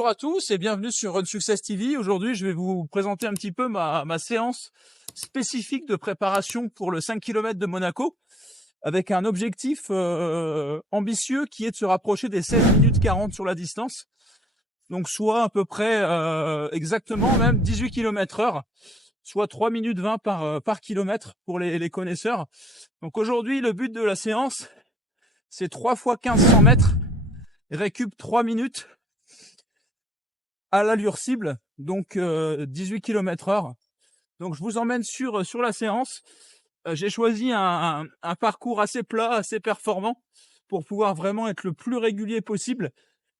Bonjour à tous et bienvenue sur Run Success TV. Aujourd'hui, je vais vous présenter un petit peu ma séance spécifique de préparation pour le 5 km de Monaco avec un objectif ambitieux qui est de se rapprocher des 16 minutes 40 sur la distance. Donc soit à peu près exactement même 18 km/h, soit 3 minutes 20 par kilomètre pour les connaisseurs. Donc aujourd'hui, le but de la séance, c'est 3 fois 1500 mètres, récup 3 minutes à l'allure cible, donc 18 km/h. Donc je vous emmène sur la séance. J'ai choisi un parcours assez plat, assez performant pour pouvoir vraiment être le plus régulier possible.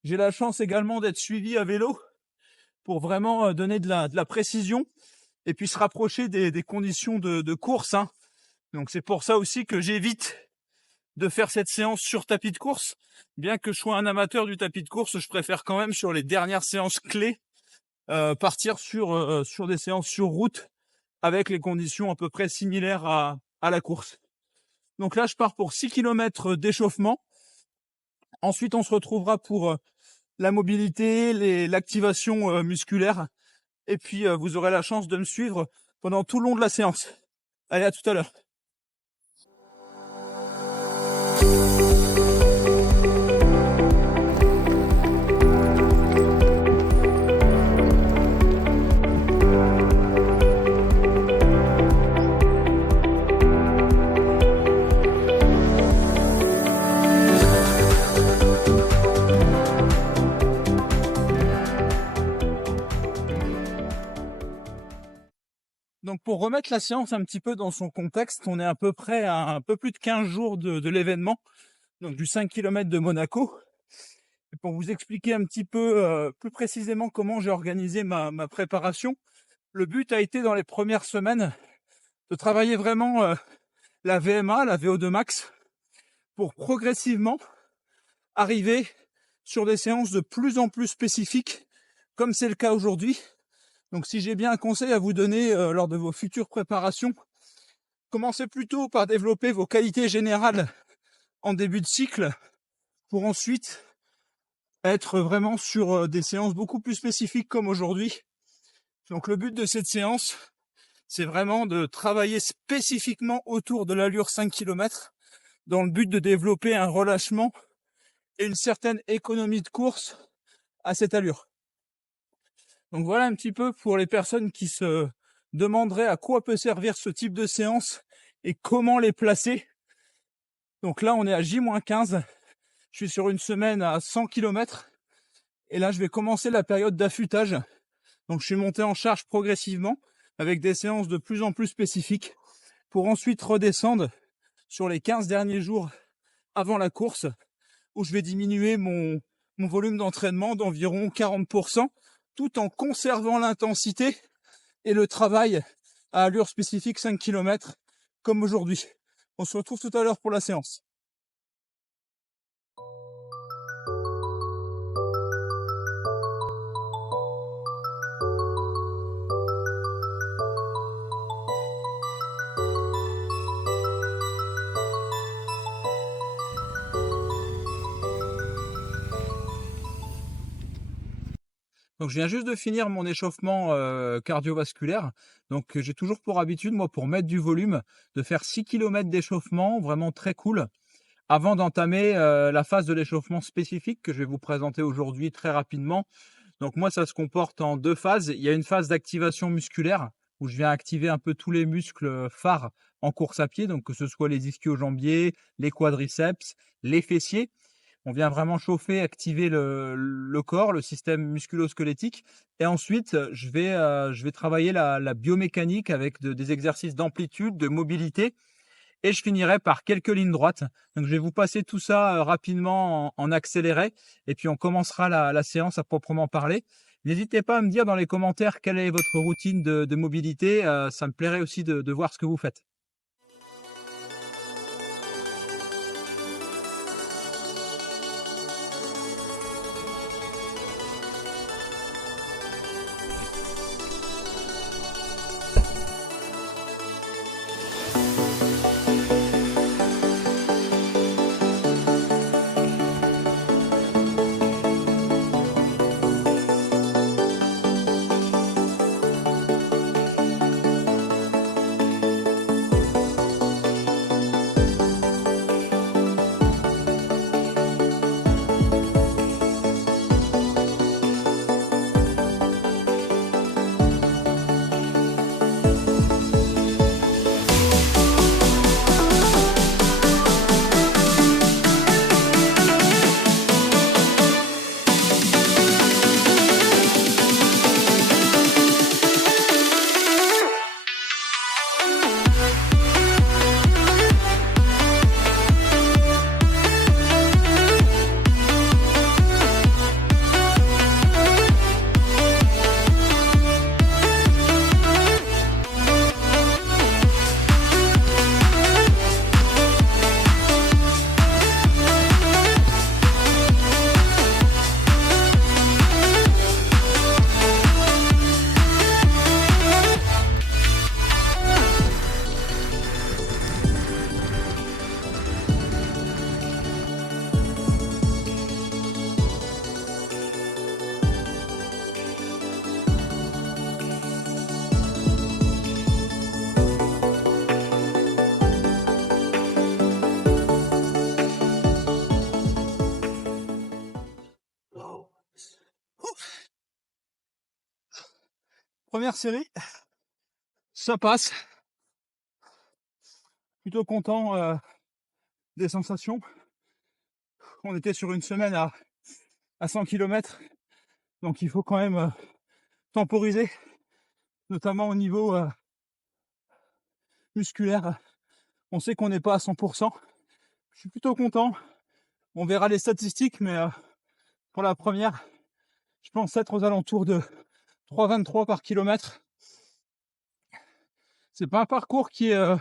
J'ai la chance également d'être suivi à vélo pour vraiment donner de la précision et puis se rapprocher des conditions de course, hein. Donc c'est pour ça aussi que j'évite de faire cette séance sur tapis de course. Bien que je sois un amateur du tapis de course, je préfère quand même sur les dernières séances clés partir sur des séances sur route avec les conditions à peu près similaires à la course. Donc là, je pars pour 6 km d'échauffement. Ensuite, on se retrouvera pour la mobilité, l'activation musculaire. Et puis, vous aurez la chance de me suivre pendant tout le long de la séance. Allez, à tout à l'heure. Donc pour remettre la séance un petit peu dans son contexte, on est à peu près à un peu plus de 15 jours de l'événement, donc du 5 km de Monaco. Et pour vous expliquer un petit peu plus précisément comment j'ai organisé ma préparation, le but a été dans les premières semaines de travailler vraiment la VMA, la VO2 max, pour progressivement arriver sur des séances de plus en plus spécifiques, comme c'est le cas aujourd'hui. Donc si j'ai bien un conseil à vous donner lors de vos futures préparations, commencez plutôt par développer vos qualités générales en début de cycle pour ensuite être vraiment sur des séances beaucoup plus spécifiques comme aujourd'hui. Donc le but de cette séance, c'est vraiment de travailler spécifiquement autour de l'allure 5 km dans le but de développer un relâchement et une certaine économie de course à cette allure. Donc voilà un petit peu pour les personnes qui se demanderaient à quoi peut servir ce type de séance et comment les placer. Donc là, on est à J-15. Je suis sur une semaine à 100 km. Et là, je vais commencer la période d'affûtage. Donc je suis monté en charge progressivement avec des séances de plus en plus spécifiques pour ensuite redescendre sur les 15 derniers jours avant la course où je vais diminuer mon volume d'entraînement d'environ 40%. Tout en conservant l'intensité et le travail à allure spécifique 5 km comme aujourd'hui. On se retrouve tout à l'heure pour la séance. Donc je viens juste de finir mon échauffement cardiovasculaire. Donc j'ai toujours pour habitude, moi, pour mettre du volume, de faire 6 km d'échauffement, vraiment très cool, avant d'entamer la phase de l'échauffement spécifique que je vais vous présenter aujourd'hui très rapidement. Donc moi, ça se comporte en deux phases. Il y a une phase d'activation musculaire où je viens activer un peu tous les muscles phares en course à pied, donc que ce soit les ischio-jambiers, les quadriceps, les fessiers. On vient vraiment chauffer, activer le corps, le système musculo-squelettique. Et ensuite, je vais travailler la biomécanique avec des exercices d'amplitude, de mobilité. Et je finirai par quelques lignes droites. Donc, je vais vous passer tout ça rapidement en accéléré. Et puis, on commencera la séance à proprement parler. N'hésitez pas à me dire dans les commentaires quelle est votre routine de mobilité. Ça me plairait aussi de voir ce que vous faites. Première série, ça passe. Plutôt content des sensations. On était sur une semaine à 100 km, donc il faut quand même temporiser, notamment au niveau musculaire. On sait qu'on n'est pas à 100%. Je suis plutôt content. On verra les statistiques, mais pour la première, je pense être aux alentours de 3,23 par kilomètre. C'est pas un parcours qui est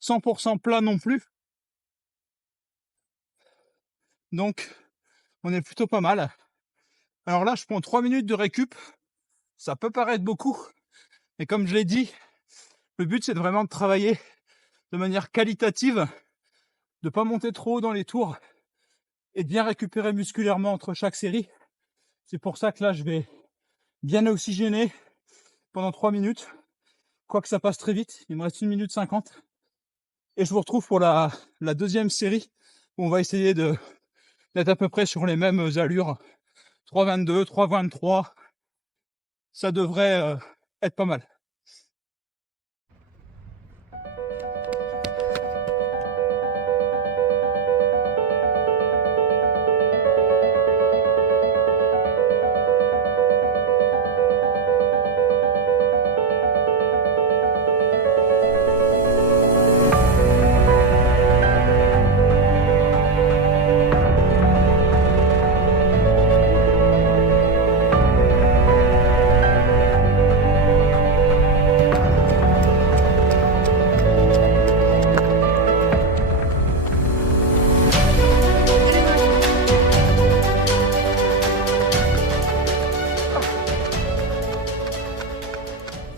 100% plat non plus. Donc, on est plutôt pas mal. Alors là, je prends 3 minutes de récup. Ça peut paraître beaucoup, mais comme je l'ai dit, le but c'est vraiment de travailler de manière qualitative, de pas monter trop haut dans les tours et de bien récupérer musculairement entre chaque série. C'est pour ça que là, je vais bien oxygéner pendant 3 minutes. Quoique ça passe très vite, il me reste 1 minute 50. Et je vous retrouve pour la deuxième série où on va essayer d'être à peu près sur les mêmes allures. 3,22, 3,23. Ça devrait être pas mal.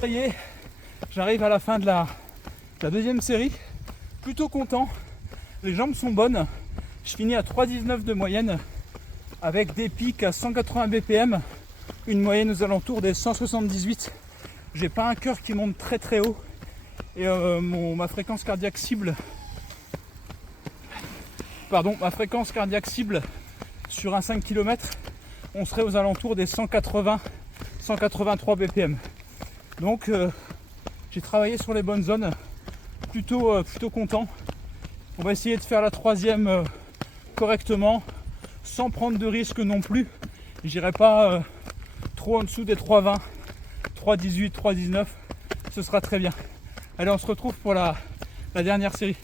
Ça y est, j'arrive à la fin de la deuxième série. Plutôt content. Les jambes sont bonnes. Je finis à 3,19 de moyenne avec des pics à 180 BPM, une moyenne aux alentours des 178. J'ai pas un cœur qui monte très très haut et ma fréquence cardiaque cible sur un 5 km, on serait aux alentours des 180-183 BPM. Donc j'ai travaillé sur les bonnes zones, plutôt content. On va essayer de faire la troisième correctement, sans prendre de risques non plus. J'irai pas trop en dessous des 3,20, 3,18, 3,19, ce sera très bien. Allez, on se retrouve pour la dernière série.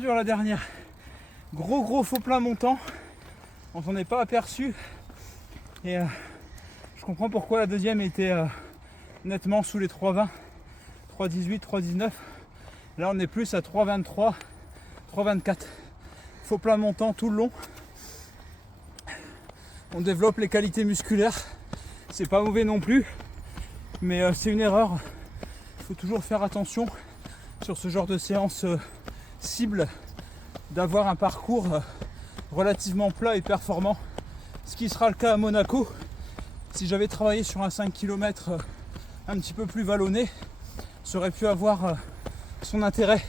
Dur la dernière. Gros faux plat montant. On s'en est pas aperçu. Et je comprends pourquoi la deuxième était nettement sous les 3,20, 3,18, 3,19. Là on est plus à 3,23, 3,24. Faux plat montant tout le long. On développe les qualités musculaires. C'est pas mauvais non plus. Mais c'est une erreur. Il faut toujours faire attention sur ce genre de séance cible d'avoir un parcours relativement plat et performant, ce qui sera le cas à Monaco. Si j'avais travaillé sur un 5 km un petit peu plus vallonné, ça aurait pu avoir son intérêt.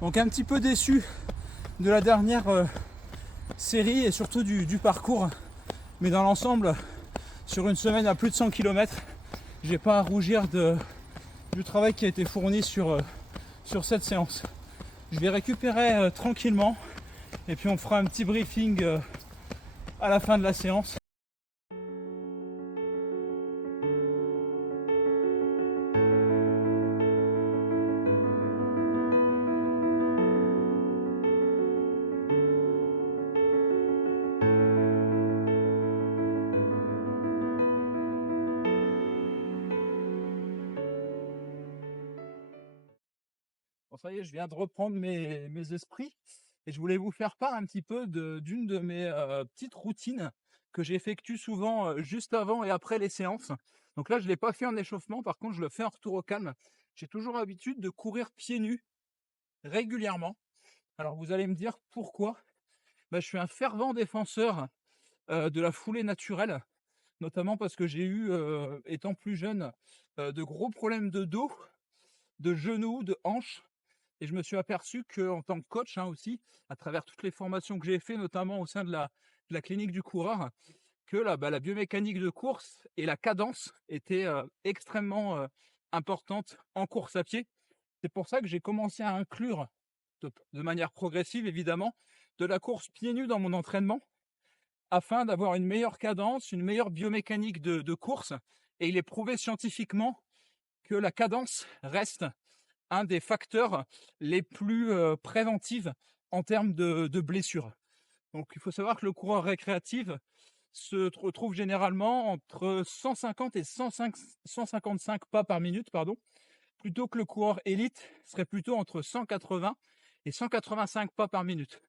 Donc un petit peu déçu de la dernière série et surtout du parcours, mais dans l'ensemble, sur une semaine à plus de 100 km, j'ai pas à rougir du travail qui a été fourni sur cette séance. Je vais récupérer tranquillement et puis on fera un petit briefing à la fin de la séance. ça y est, je viens de reprendre mes esprits et je voulais vous faire part un petit peu d'une de mes petites routines que j'effectue souvent juste avant et après les séances. Donc là, je ne l'ai pas fait en échauffement, par contre, je le fais en retour au calme. J'ai toujours l'habitude de courir pieds nus régulièrement. Alors vous allez me dire pourquoi? Bah, je suis un fervent défenseur de la foulée naturelle, notamment parce que j'ai eu, étant plus jeune, de gros problèmes de dos, de genoux, de hanches. Et je me suis aperçu qu'en tant que coach, hein, aussi, à travers toutes les formations que j'ai fait, notamment au sein de la clinique du coureur, que la biomécanique de course et la cadence étaient extrêmement importantes en course à pied. C'est pour ça que j'ai commencé à inclure, de manière progressive évidemment, de la course pieds nus dans mon entraînement, afin d'avoir une meilleure cadence, une meilleure biomécanique de course. Et il est prouvé scientifiquement que la cadence reste un des facteurs les plus préventifs en termes de blessures. Donc il faut savoir que le coureur récréatif se retrouve généralement entre 150 et 155 pas par minute, plutôt que le coureur élite serait plutôt entre 180 et 185 pas par minute.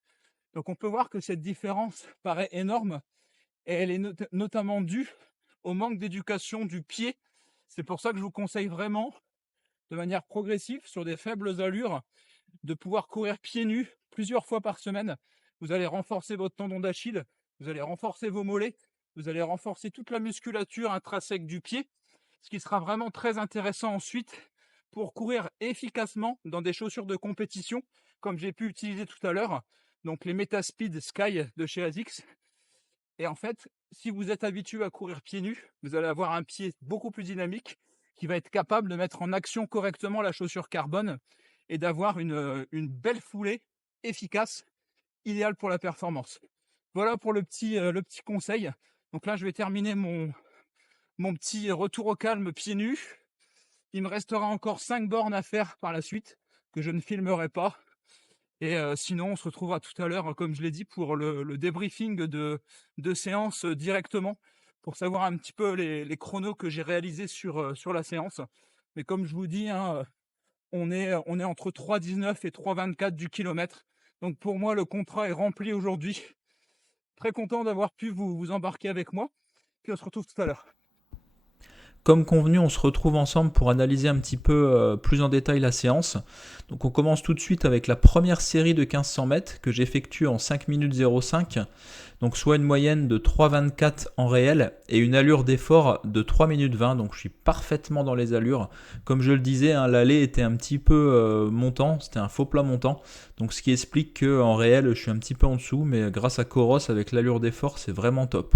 Donc on peut voir que cette différence paraît énorme et elle est notamment due au manque d'éducation du pied. C'est pour ça que je vous conseille vraiment, de manière progressive, sur des faibles allures, de pouvoir courir pieds nus plusieurs fois par semaine. Vous allez renforcer votre tendon d'Achille, vous allez renforcer vos mollets, vous allez renforcer toute la musculature intrinsèque du pied, ce qui sera vraiment très intéressant ensuite pour courir efficacement dans des chaussures de compétition, comme j'ai pu utiliser tout à l'heure, donc les Metaspeed Sky de chez ASICS. Et en fait, si vous êtes habitué à courir pieds nus, vous allez avoir un pied beaucoup plus dynamique qui va être capable de mettre en action correctement la chaussure carbone et d'avoir une belle foulée efficace, idéale pour la performance. Voilà pour le petit conseil. Donc là, je vais terminer mon petit retour au calme pieds nus. Il me restera encore 5 bornes à faire par la suite, que je ne filmerai pas. Et sinon, on se retrouvera tout à l'heure, comme je l'ai dit, pour le débriefing de séance directement, pour savoir un petit peu les chronos que j'ai réalisés sur la séance. Mais comme je vous dis, hein, on est entre 3,19 et 3,24 du kilomètre. Donc pour moi, le contrat est rempli aujourd'hui. Très content d'avoir pu vous embarquer avec moi. Puis on se retrouve tout à l'heure. Comme convenu, on se retrouve ensemble pour analyser un petit peu plus en détail la séance. Donc on commence tout de suite avec la première série de 1500 mètres que j'effectue en 5 minutes 05. Donc soit une moyenne de 3,24 en réel et une allure d'effort de 3 minutes 20. Donc je suis parfaitement dans les allures. Comme je le disais, hein, l'allée était un petit peu montant, c'était un faux plat montant. Donc ce qui explique qu'en réel, je suis un petit peu en dessous, mais grâce à Coros avec l'allure d'effort, c'est vraiment top.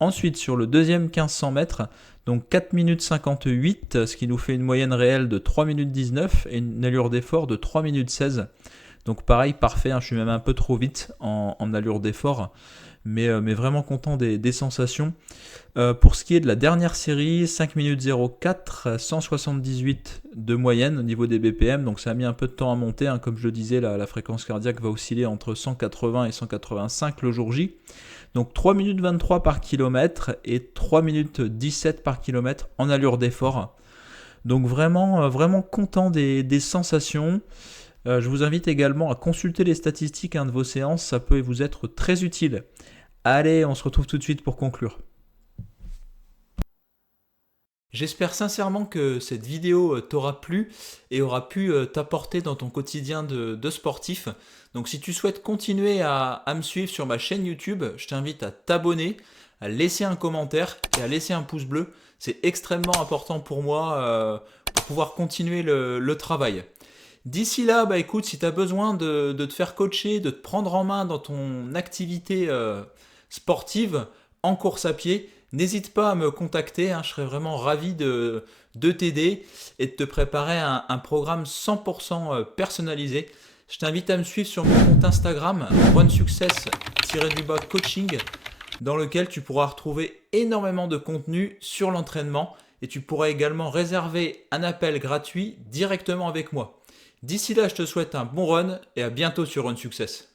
Ensuite, sur le deuxième 1500 mètres, donc 4 minutes 58, ce qui nous fait une moyenne réelle de 3 minutes 19 et une allure d'effort de 3 minutes 16. Donc pareil, parfait, hein, je suis même un peu trop vite en allure d'effort, mais vraiment content des sensations. Pour ce qui est de la dernière série, 5 minutes 04, 178 de moyenne au niveau des BPM, donc ça a mis un peu de temps à monter, hein, comme je le disais, la fréquence cardiaque va osciller entre 180 et 185 le jour J. Donc 3 minutes 23 par kilomètre et 3 minutes 17 par kilomètre en allure d'effort. Donc vraiment content des sensations. Je vous invite également à consulter les statistiques de vos séances, ça peut vous être très utile. Allez, on se retrouve tout de suite pour conclure. J'espère sincèrement que cette vidéo t'aura plu et aura pu t'apporter dans ton quotidien de sportif. Donc si tu souhaites continuer à me suivre sur ma chaîne YouTube, je t'invite à t'abonner, à laisser un commentaire et à laisser un pouce bleu. C'est extrêmement important pour moi pour pouvoir continuer le travail. D'ici là, écoute, si tu as besoin de te faire coacher, de te prendre en main dans ton activité sportive en course à pied, n'hésite pas à me contacter, hein, je serais vraiment ravi de t'aider et de te préparer un programme 100% personnalisé. Je t'invite à me suivre sur mon compte Instagram, OneSuccess-coaching, dans lequel tu pourras retrouver énormément de contenu sur l'entraînement et tu pourras également réserver un appel gratuit directement avec moi. D'ici là, je te souhaite un bon run et à bientôt sur OneSuccess.